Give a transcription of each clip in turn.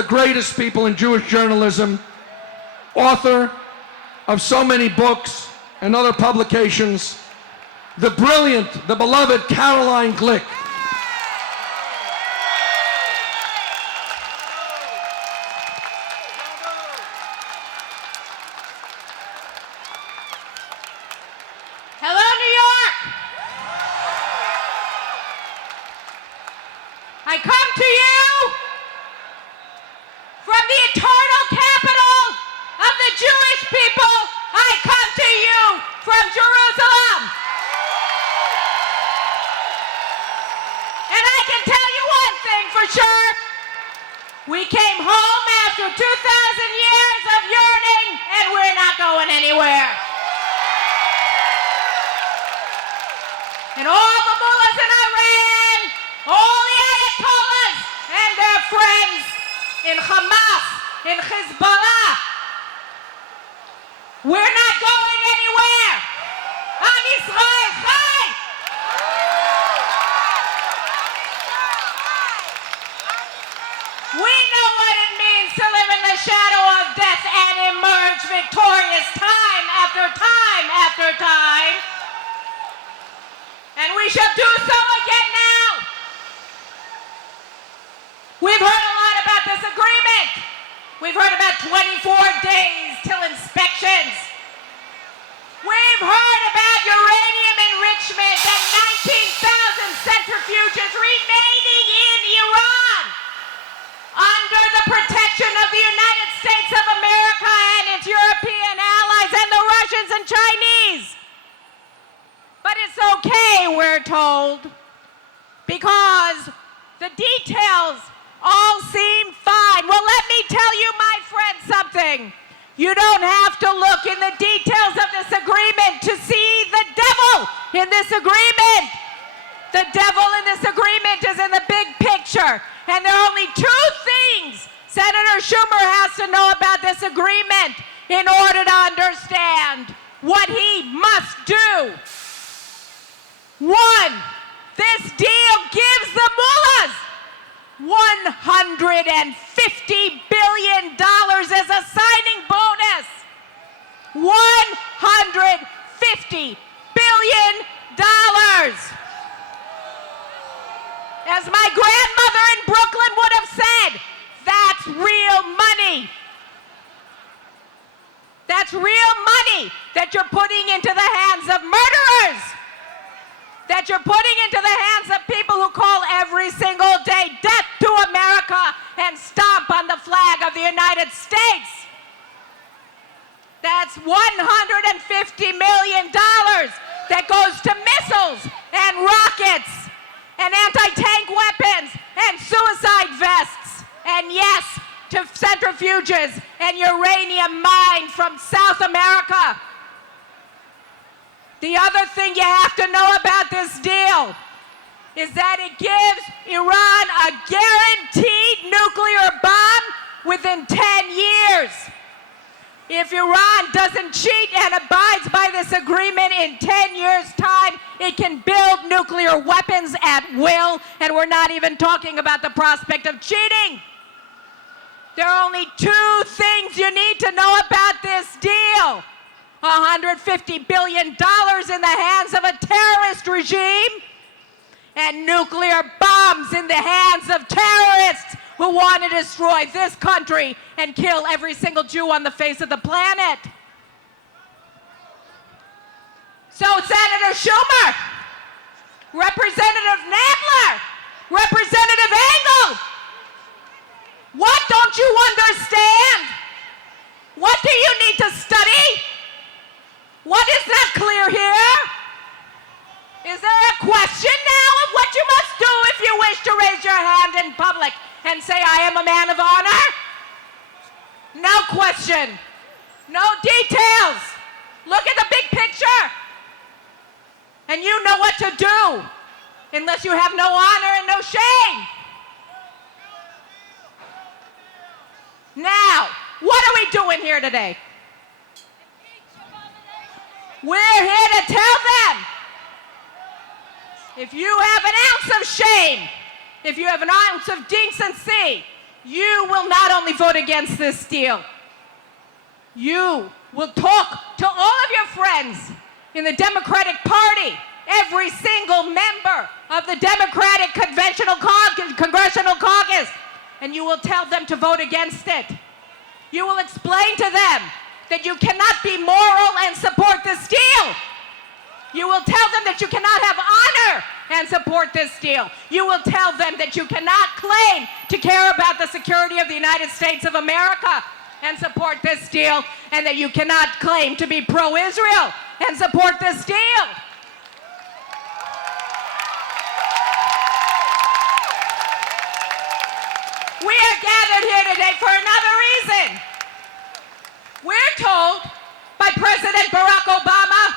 the greatest people in Jewish journalism, author of so many books and other publications, the brilliant, the beloved Caroline Glick. Hello, New York! I come to you from the eternal capital of the Jewish people. I come to you from Jerusalem. And I can tell you one thing for sure. We came home after 2,000 years of yearning, and we're not going anywhere. And all the mullahs in Iran, all the ayatollahs and their friends in Hamas, in Hezbollah, we're not going anywhere. Am Yisrael Chai! We know what it means to live in the shadow of death and emerge victorious time after time after time. And we shall do so again now. We've heard a lot about this agreement. We've heard about 24 days till inspections. We've heard about uranium enrichment and 19,000 centrifuges remaining in Iran under the protection of the United States of America and its European allies and the Russians and Chinese. But it's okay, we're told, because the details all seem fine. Well, let me tell you, my friend, something. You don't have to look in the details of this agreement to see the devil in this agreement. The devil in this agreement is in the big picture. And there are only two things Senator Schumer has to know about this agreement in order to understand what he must do. One, this deal gives the mullahs $150 billion as a signing bonus. $150 billion. As my grandmother in Brooklyn would have said, that's real money. That's real money that you're putting into the hands of murderers, that you're putting into the hands of people who call every single day death to America and stomp on the flag of the United States. That's $150 million that goes to missiles and rockets and anti-tank weapons and suicide vests, and yes, to centrifuges and uranium mined from South America. The other thing you have to know about this deal is that it gives Iran a guaranteed nuclear bomb within 10 years. If Iran doesn't cheat and abides by this agreement in 10 years' time, it can build nuclear weapons at will, and we're not even talking about the prospect of cheating. There are only two things you need to know about this deal. $150 billion in the hands of a terrorist regime, and nuclear bombs in the hands of terrorists who want to destroy this country and kill every single Jew on the face of the planet. So Senator Schumer, Representative Nadler, Representative Engel, what don't you understand? What do you need to study? What is not clear here? Is there a question now of what you must do if you wish to raise your hand in public and say, I am a man of honor? No question. No details. Look at the big picture. And you know what to do, unless you have no honor and no shame. Now, what are we doing here today? We're here to tell them, if you have an ounce of shame, if you have an ounce of decency, you will not only vote against this deal, you will talk to all of your friends in the Democratic Party, every single member of the Democratic Congressional Caucus, and you will tell them to vote against it. You will explain to them that you cannot be moral and support this deal. You will tell them that you cannot have honor and support this deal. You will tell them that you cannot claim to care about the security of the United States of America and support this deal, and that you cannot claim to be pro-Israel and support this deal. We are gathered here today for another reason. We're told by President Barack Obama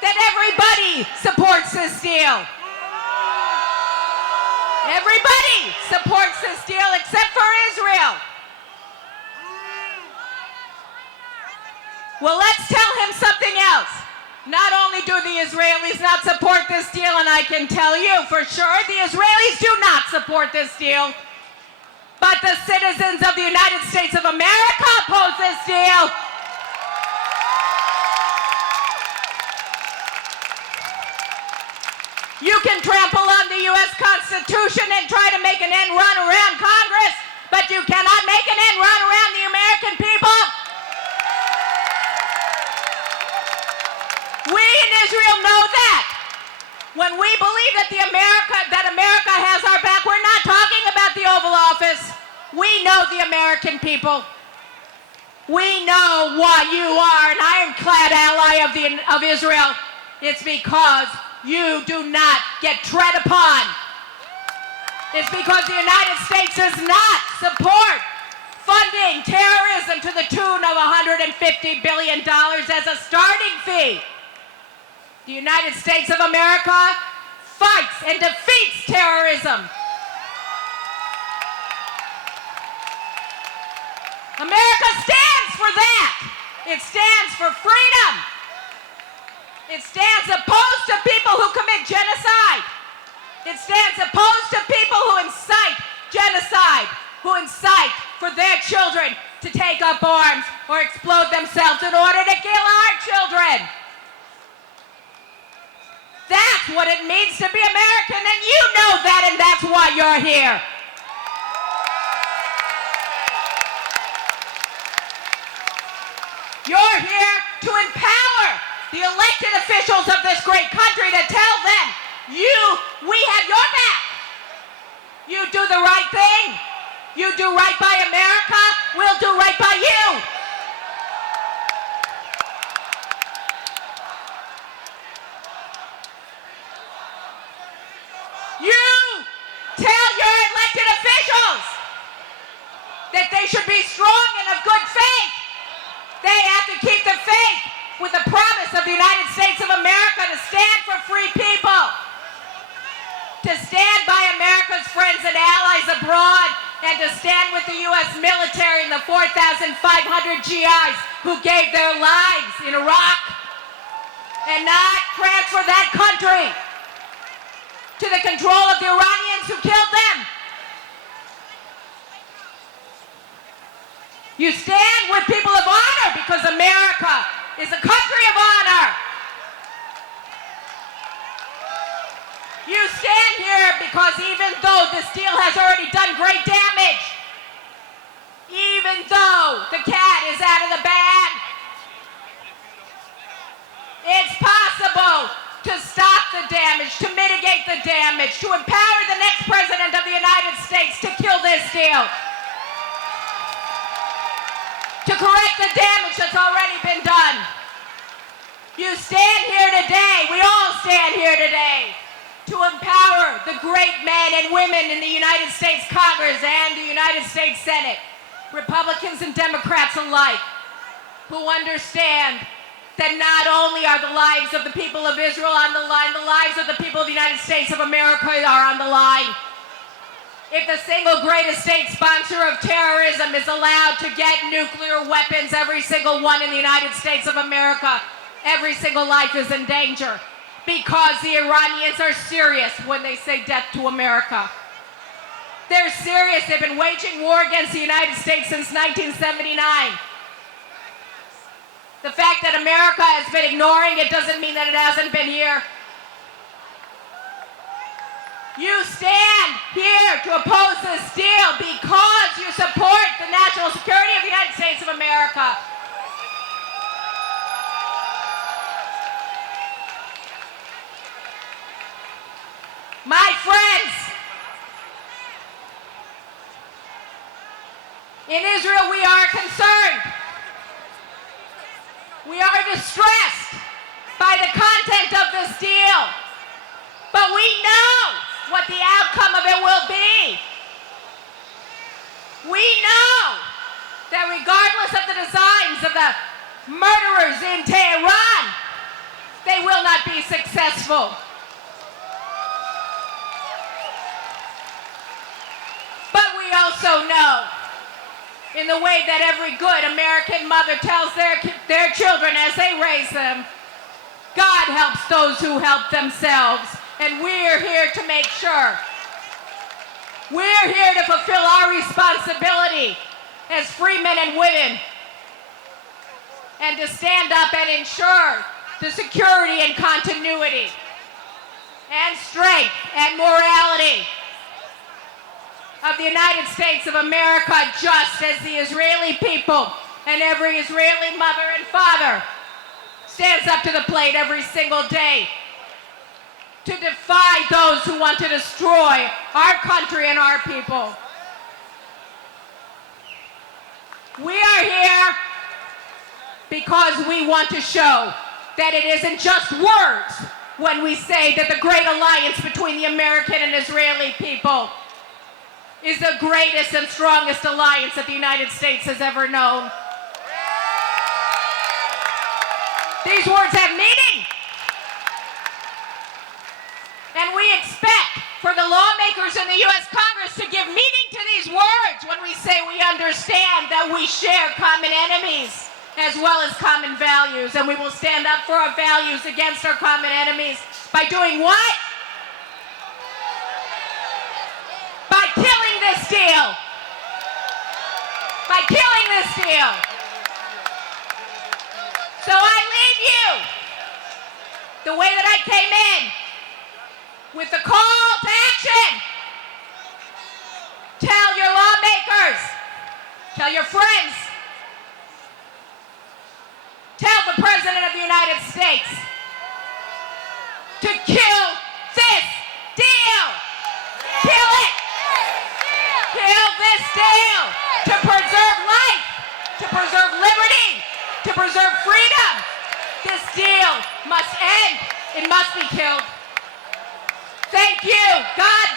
that everybody supports this deal. Everybody supports this deal except for Israel. Well, let's tell him something else. Not only do the Israelis not support this deal, and I can tell you for sure the Israelis do not support this deal, but the citizens of the United States of America oppose this deal. You can trample on the U.S. Constitution and try to make an end run around Congress, but you cannot make an end run around the American people. We in Israel know that. When we believe that America has our back, we're not talking about the Oval Office. We know the American people. We know why you are an ironclad ally of Israel. It's because you do not get tread upon. It's because the United States does not support funding terrorism to the tune of $150 billion as a starting fee. The United States of America fights and defeats terrorism. America stands for that. It stands for freedom. It stands opposed to people who commit genocide. It stands opposed to people who incite genocide, who incite for their children to take up arms or explode themselves in order to kill our children. That's what it means to be American, and you know that, and that's why you're here. You're here to empower the elected officials of this great country to tell them, we have your back. You do the right thing. You do right by America, we'll do right by you. You tell your elected officials that they should be strong and of good faith. They have to keep the faith with the promise of the United States of America to stand for free people, to stand by America's friends and allies abroad, and to stand with the U.S. military and the 4,500 GIs who gave their lives in Iraq, and not transfer that country to the control of the Iranians who killed them. You stand with people of honor because America is a country of honor. You stand here because even though this deal has already done great damage, even though the cat is out of the bag, it's possible to stop the damage, to mitigate the damage, to empower the next president of the United States to kill this deal, to correct the damage that's already been done. You stand here today, we all stand here today, to empower the great men and women in the United States Congress and the United States Senate, Republicans and Democrats alike, who understand that not only are the lives of the people of Israel on the line, the lives of the people of the United States of America are on the line. If the single greatest state sponsor of terrorism is allowed to get nuclear weapons, every single one in the United States of America, every single life is in danger, because the Iranians are serious when they say death to America. They're serious. They've been waging war against the United States since 1979. The fact that America has been ignoring it doesn't mean that it hasn't been here. You stand here to oppose this deal because you support the national security of the United States of America. My friends, in Israel we are concerned. We are distressed by the content of this deal, but we know what the outcome of it will be. We know that regardless of the designs of the murderers in Tehran, they will not be successful. But we also know, in the way that every good American mother tells their children as they raise them, God helps those who help themselves. And we're here to make sure. We're here to fulfill our responsibility as free men and women and to stand up and ensure the security and continuity and strength and morality of the United States of America, just as the Israeli people and every Israeli mother and father stands up to the plate every single day to defy those who want to destroy our country and our people. We are here because we want to show that it isn't just words when we say that the great alliance between the American and Israeli people is the greatest and strongest alliance that the United States has ever known. These words have meaning. And we expect for the lawmakers in the U.S. Congress to give meaning to these words when we say we understand that we share common enemies as well as common values. And we will stand up for our values against our common enemies by doing what? By killing this deal. By killing this deal. So I leave you the way that I came in, with the call to action. Tell your lawmakers, tell your friends, tell the President of the United States to kill this deal. Kill it. Kill this deal to preserve life, to preserve liberty, to preserve freedom. This deal must end. It must be killed. Thank you. God